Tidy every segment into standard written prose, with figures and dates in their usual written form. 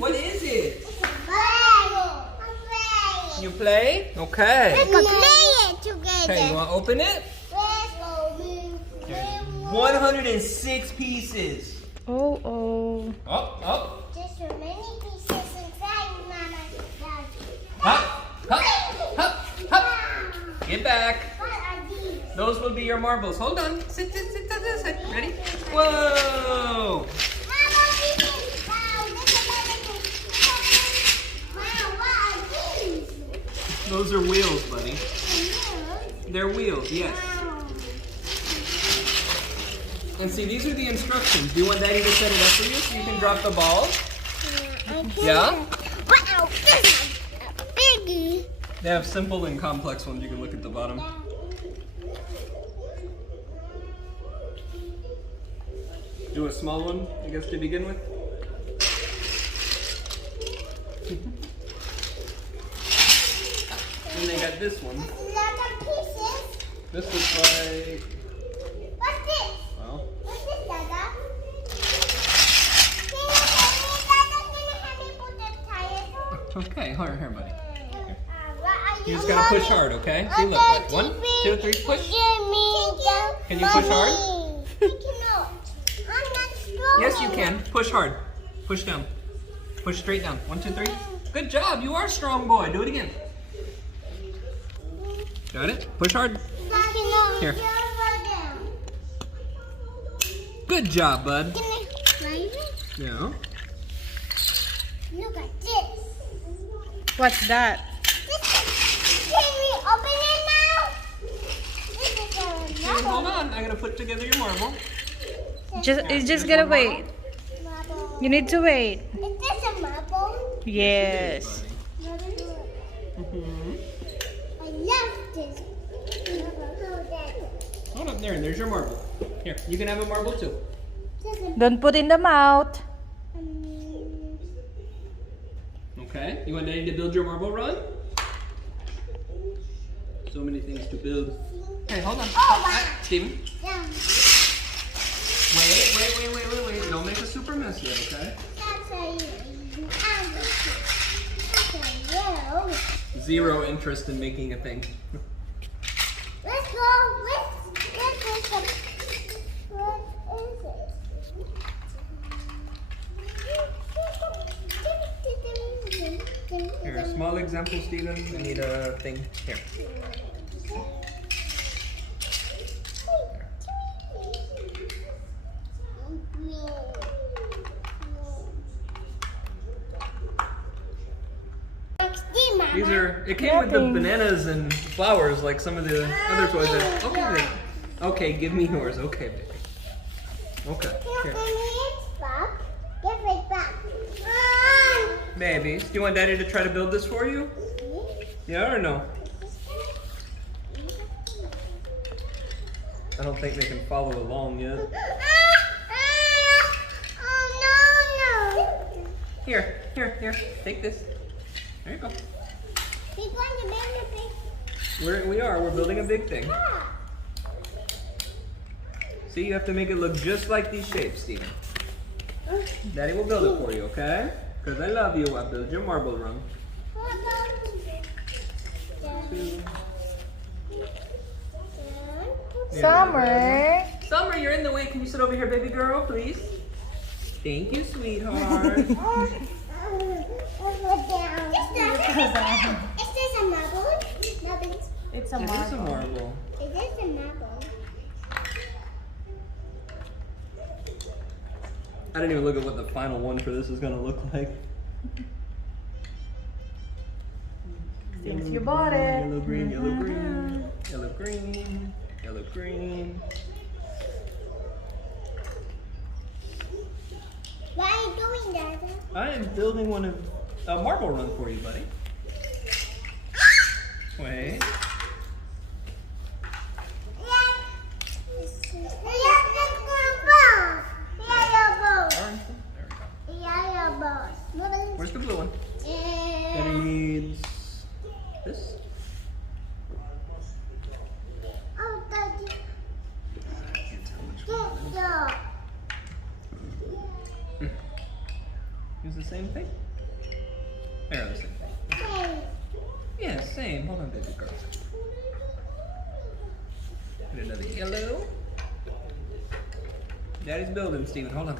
What is it? Play. You play? Okay. We can play it together. Okay, you want to open it? Let's go. 106 pieces. Oh, oh. Up. There's so many pieces inside, Mama. Hop. Get back. What are these? Those will be your marbles. Hold on. Sit. Ready? Whoa. Mama, this is wow. This is another thing. Wow, what are these? Those are wheels, buddy. They're wheels, yes. Wow. And see, these are the instructions. Do you want Daddy to set it up for you so you can drop the balls? Yeah? Wow, this is a biggie. They have simple and complex ones. You can look at the bottom. Do a small one, I guess, to begin with. And they got this one. Lots of pieces. This looks like, What's this? well, What's this, Dada? Can you help me put the tires on? okay, here, buddy. What are You just gotta push hard, okay? See, look, like 1, 2, 3, push. Can you push hard? I cannot. I'm not strong. Yes, you can. Push hard. Push down. Push straight down. 1, 2, 3. Good job. You are a strong boy. Do it again. Got it? Push hard. I cannot. Here. Go down. Good job, bud. Can I try it? Yeah. Look at this. What's that? Can we open it now? This is a Hey, hold marble. on. I gotta put together your marble. It's just gotta wait. Marble. You need to wait. Is this a marble? Yes. Mm-hmm. I love this. Hold up there, and there's your marble. Here, you can have a marble too. Don't put in the mouth. Okay. You want Daddy to build your marble run? So many things to build. Hey, hold on. Steven. Wait. Don't make a super mess yet, okay? Zero interest in making a thing. Let's go. Let's go. What is it? Here, a small example, Steven. I need a thing. Here. These are, it came with the bananas and flowers like some of the other toys. Okay, give me yours. Okay, baby. Okay, here. Give it back. Babies, do you want Daddy to try to build this for you? Yeah or no? I don't think they can follow along yet. Oh, no. Here. Take this. There you go. We're going to build a big We're building a big thing. car. See, you have to make it look just like these shapes, Steven. Daddy will build it for you, okay? Because I love you. I'll build your marble run. Two. Summer. Summer, you're in the way. Can you sit over here, baby girl, please? Thank you, sweetheart. Is this a marble? Marbles. It's It is a marble. Is this a marble? I didn't even look at what the final one for this is going to look like. Since you bought it. Yellow, green, yellow, green. Yellow, green. Yellow, green. Why are you doing that? I am building a marble run for you, buddy. Wait. Where's the blue one? That needs this. Use the same thing? There, the same thing. Yeah, same. Hold on, baby girl. Get another yellow. Daddy's building, Steven. Hold on.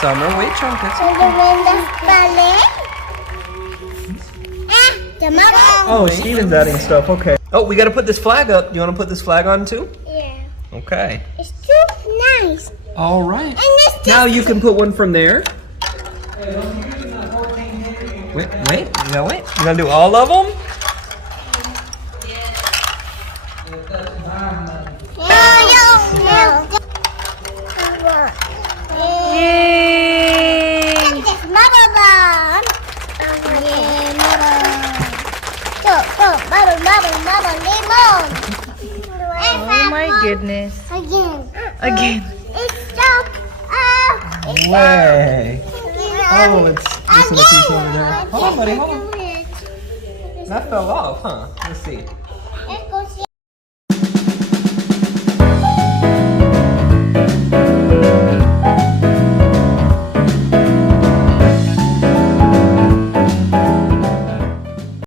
Summer, wait, Chunk. That's And the windows ballet. The mother. Oh, Steven's adding stuff. Okay. Oh, we got to put this flag up. You want to put this flag on too? Yeah. Okay. It's too nice. All right. And this Now you can put one from there. Wait. You gotta wait. You gonna do all of them? No. Yay! This mother one. Yeah, mother. Mother, lemon. Oh my goodness. Again. It's stuck. Way. Oh, It's it's just a piece over there. Hold on, buddy. Hold on. That fell off, huh? Let's see.